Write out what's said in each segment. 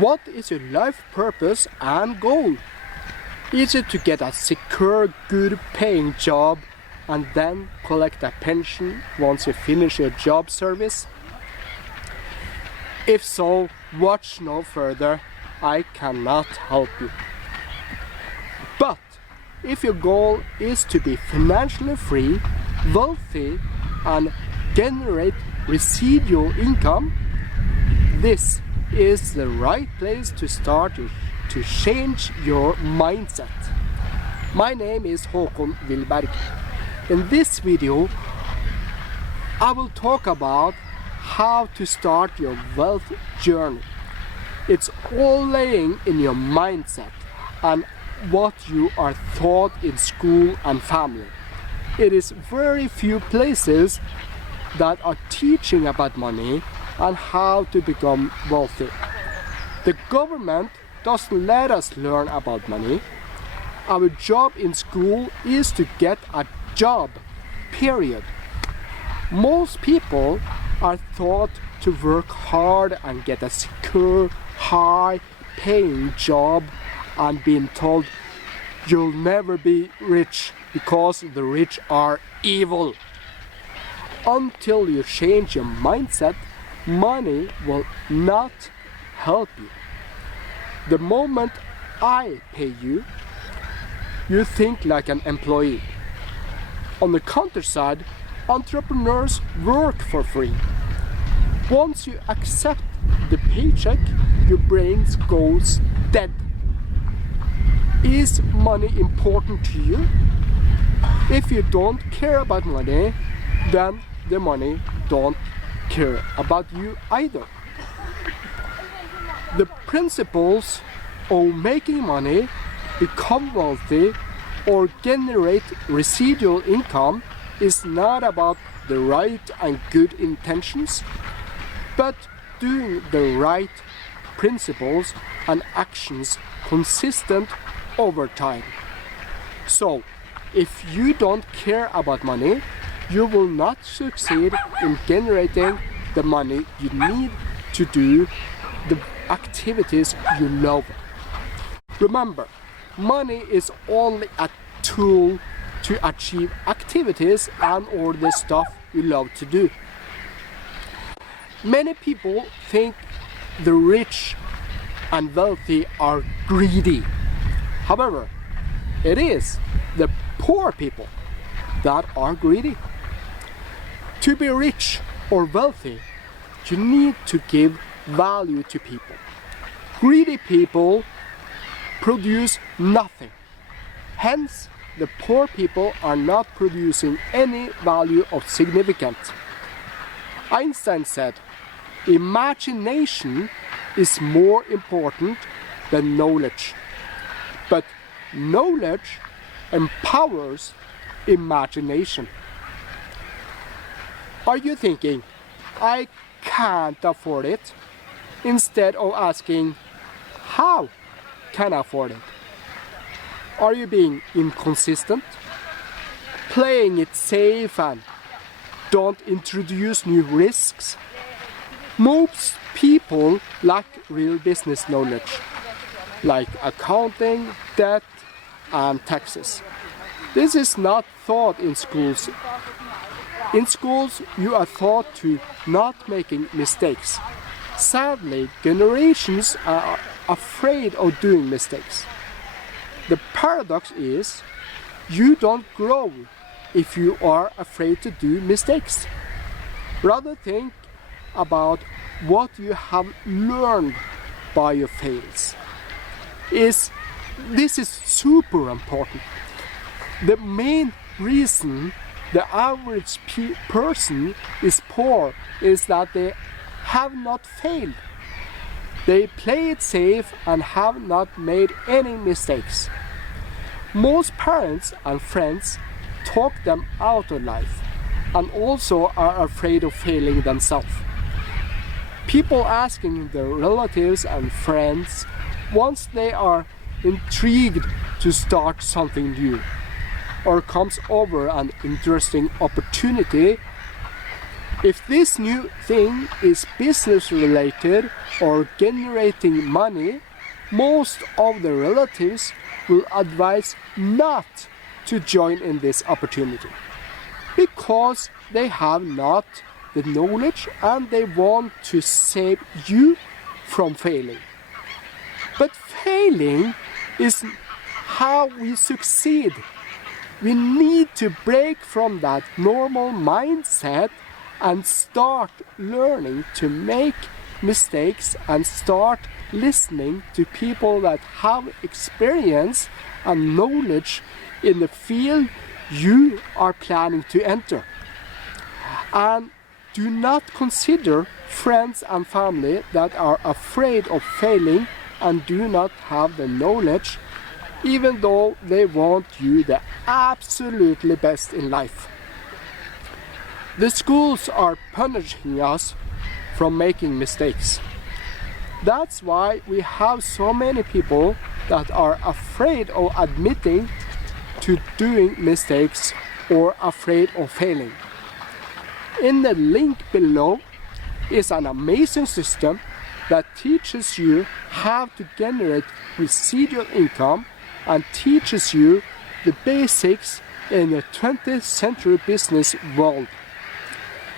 What is your life purpose and goal? Is it to get a secure, good paying job and then collect a pension once you finish your job service? If so, watch no further. I cannot help you. But if your goal is to be financially free, wealthy, and generate residual income, this is the right place to start to change your mindset. My name is Håkon Wilberg. In this video, I will talk about how to start your wealth journey. It's all laying in your mindset and what you are taught in school and family. It is very few places that are teaching about money and how to become wealthy. The government doesn't let us learn about money. Our job in school is to get a job, period. Most people are taught to work hard and get a secure, high-paying job and being told you'll never be rich because the rich are evil. Until you change your mindset, money will not help you. The moment I pay you, you think like an employee. On the counter side, entrepreneurs work for free. Once you accept the paycheck, your brain goes dead. Is money important to you? If you don't care about money, then the money don't care about you either. The principles of making money, become wealthy, or generate residual income is not about the right and good intentions, but doing the right principles and actions consistent over time. So, if you don't care about money, you will not succeed in generating the money you need to do the activities you love. Remember, money is only a tool to achieve activities and all the stuff you love to do. Many people think the rich and wealthy are greedy. However, it is the poor people that are greedy. To be rich or wealthy, you need to give value to people. Greedy people produce nothing. Hence, the poor people are not producing any value of significance. Einstein said, imagination is more important than knowledge. But knowledge empowers imagination. Are you thinking, I can't afford it? Instead of asking, how can I afford it? Are you being inconsistent? Playing it safe and don't introduce new risks? Most people lack real business knowledge, like accounting, debt, and taxes. This is not taught in schools. In schools, you are taught to not making mistakes. Sadly, generations are afraid of doing mistakes. The paradox is, you don't grow if you are afraid to do mistakes. Rather think about what you have learned by your fails. This is super important. The main reason the average person is poor is that they have not failed. They play it safe and have not made any mistakes. Most parents and friends talk them out of life and also are afraid of failing themselves. People asking their relatives and friends once they are intrigued to start something new or comes over an interesting opportunity If this new thing is business related or generating money, most of the relatives will advise not to join in this opportunity because they have not the knowledge and they want to save you from failing. But failing is how we succeed. We need to break from that normal mindset and start learning to make mistakes and start listening to people that have experience and knowledge in the field you are planning to enter. And do not consider friends and family that are afraid of failing and do not have the knowledge, even though they want you the absolutely best in life. The schools are punishing us from making mistakes. That's why we have so many people that are afraid of admitting to doing mistakes or afraid of failing. In the link below is an amazing system that teaches you how to generate residual income and teaches you the basics in the 20th century business world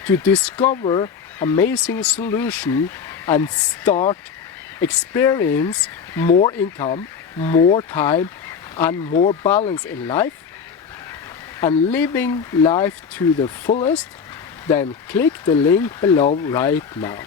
to discover amazing solutions and start experience more income, more time and more balance in life and living life to the fullest, then click the link below right now.